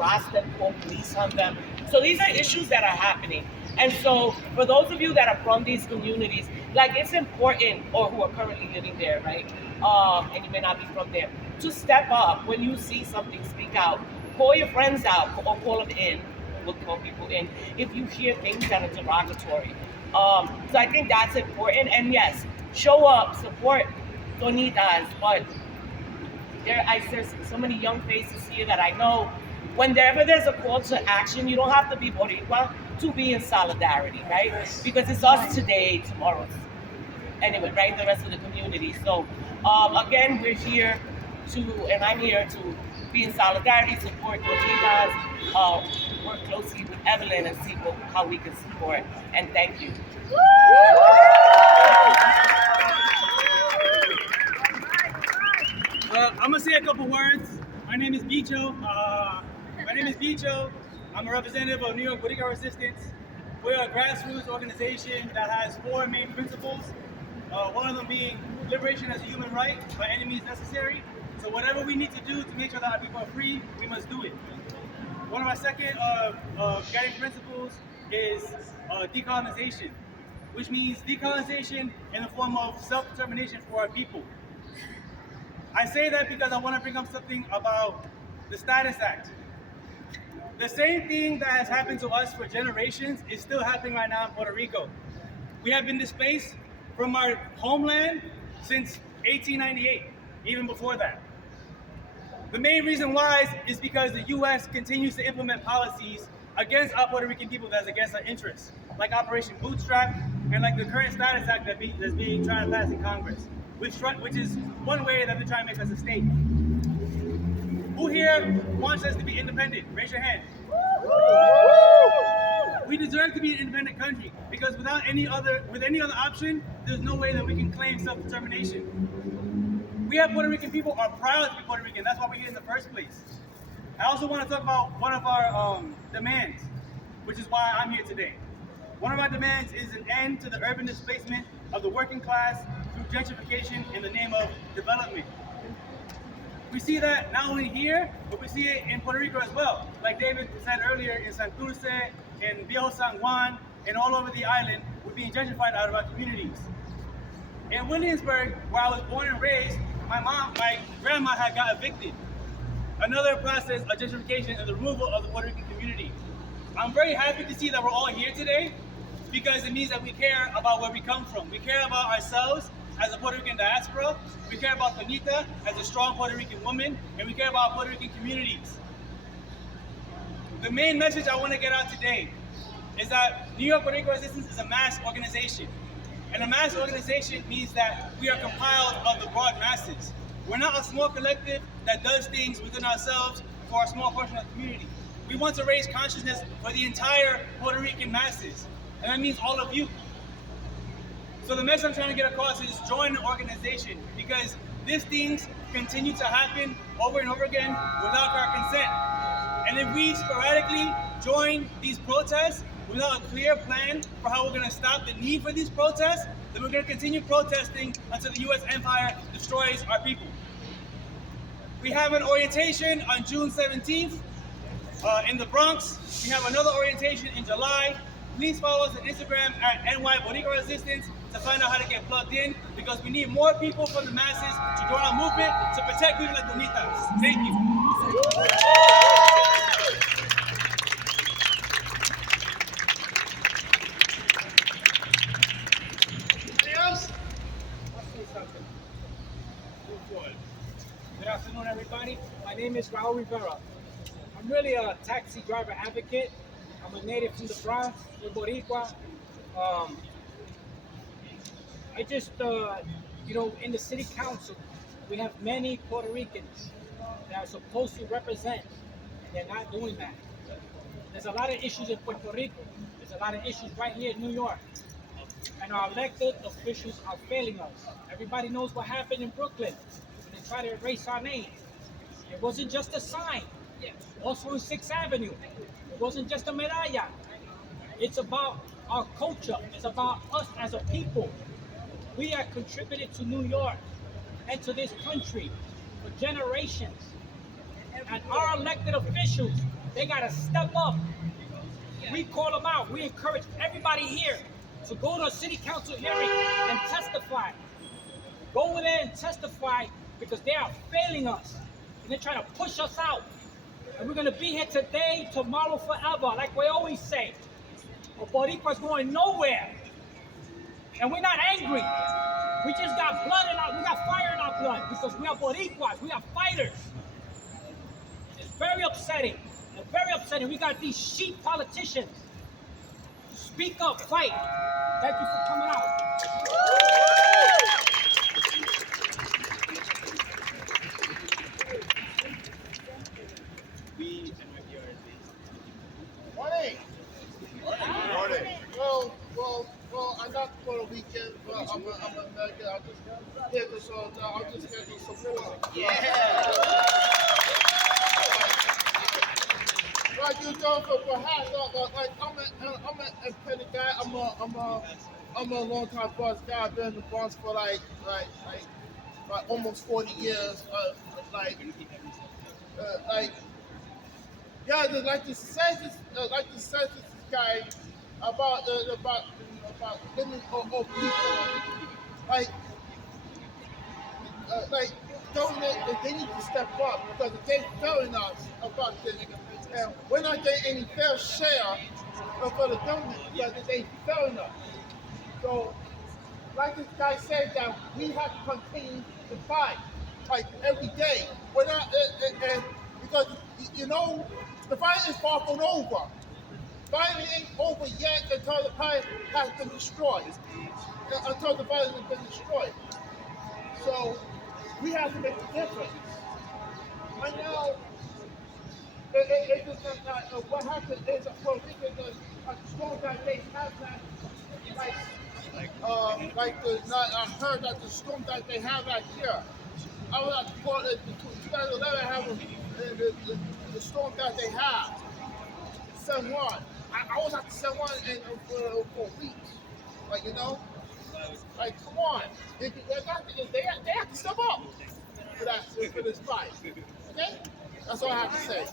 harass them, call police on them. So these are issues that are happening. And so for those of you that are from these communities, like it's important, or who are currently living there, right? And you may not be from there, to step up when you see something, speak out, call your friends out, or call them in. We'll call people in if you hear things that are derogatory. So I think that's important. And yes, show up, support Toñitas, but there's so many young faces here that I know. Whenever there's a call to action, you don't have to be Boricua to be in solidarity, right? Because it's us today, tomorrow, anyway, right? The rest of the community. So again, we're here and I'm here to be in solidarity, support Toñitas, work closely with Evelyn and see how we can support. And thank you. I'm gonna say a couple words. My name is Bicho. I'm a representative of New York Boricua Resistance. We're a grassroots organization that has 4 main principles. One of them being liberation as a human right by any means necessary. So whatever we need to do to make sure that our people are free, we must do it. One of our second guiding principles is decolonization, which means decolonization in the form of self-determination for our people. I say that because I want to bring up something about the Status Act. The same thing that has happened to us for generations is still happening right now in Puerto Rico. We have been displaced from our homeland since 1898, even before that. The main reason why is because the U.S. continues to implement policies against our Puerto Rican people that's against our interests, like Operation Bootstrap and like the current Status Act that's being tried to pass in Congress, which is one way that they're trying to make us a state. Who here wants us to be independent? Raise your hand. We deserve to be an independent country because with any other option, there's no way that we can claim self-determination. We have Puerto Rican people are proud to be Puerto Rican. That's why we're here in the first place. I also want to talk about one of our demands, which is why I'm here today. One of our demands is an end to the urban displacement of the working class through gentrification in the name of development. We see that not only here, but we see it in Puerto Rico as well. Like David said earlier, in Santurce, in Viejo San Juan, and all over the island, we're being gentrified out of our communities. In Williamsburg, where I was born and raised, my grandma had got evicted. Another process of gentrification and the removal of the Puerto Rican community. I'm very happy to see that we're all here today because it means that we care about where we come from. We care about ourselves as a Puerto Rican diaspora, we care about Toñita as a strong Puerto Rican woman, and we care about Puerto Rican communities. The main message I want to get out today is that New York Boricua Resistance is a mass organization. And a mass organization means that we are compiled of the broad masses. We're not a small collective that does things within ourselves for a small portion of the community. We want to raise consciousness for the entire Puerto Rican masses, and that means all of you. So the message I'm trying to get across is join the organization because these things continue to happen over and over again without our consent. And if we sporadically join these protests without a clear plan for how we're going to stop the need for these protests, then we're going to continue protesting until the U.S. empire destroys our people. We have an orientation on June 17th in the Bronx. We have another orientation in July. Please follow us on Instagram at NY Boricua Resistance to find out how to get plugged in because we need more people from the masses to join our movement to protect people like Toñitas. Thank you. Good afternoon, everybody. My name is Raul Rivera. I'm really a taxi driver advocate. I'm a native from the Bronx, in Boricua. I just, in the city council, we have many Puerto Ricans that are supposed to represent, and they're not doing that. There's a lot of issues in Puerto Rico. There's a lot of issues right here in New York. And our elected officials are failing us. Everybody knows what happened in Brooklyn when they tried to erase our name. It wasn't just a sign. Also on 6th Avenue. It wasn't just a medalla. It's about our culture. It's about us as a people. We are contributed to New York and to this country for generations. And our elected officials, they gotta step up. We call them out. We encourage everybody here to go to a city council hearing and testify. Go over there and testify because they are failing us. And they're trying to push us out. And we're gonna be here today, tomorrow, forever, like we always say. But Boricua's going nowhere. And we're not angry. We just got blood in our, we got fire in our blood because we are Boricuas, we are fighters. It's very upsetting. And very upsetting. We got these sheep politicians. Speak up, fight. Thank you for coming out. Morning. Well, I'm not for the weekend, but I'm American. I'm just here to show. I'm just here to support. Yeah. Like you know, for half, like I'm an independent guy. I'm a long time boss guy. I've been in the Bronx for like almost 40 years. Yeah, like to say this guy about living or people, like government, they need to step up because they're failing us about this, and we're not getting any fair share for the government because they're failing us. So, like this guy said, that we have to continue to fight, like every day. We're not, and because you know, the fight is far from over. Fighting ain't over yet until the fight has been destroyed. Until the fight has been destroyed. So we have to make a difference. Right now, it just what happened is a storm that they have that, I heard that the storm that they have right here. I was at the port in 2011 having the storm that they have. San Juan. I was at the San Juan for weeks. Like, you know? Like, come on. They have to step up for this fight. Okay? That's all I have to say.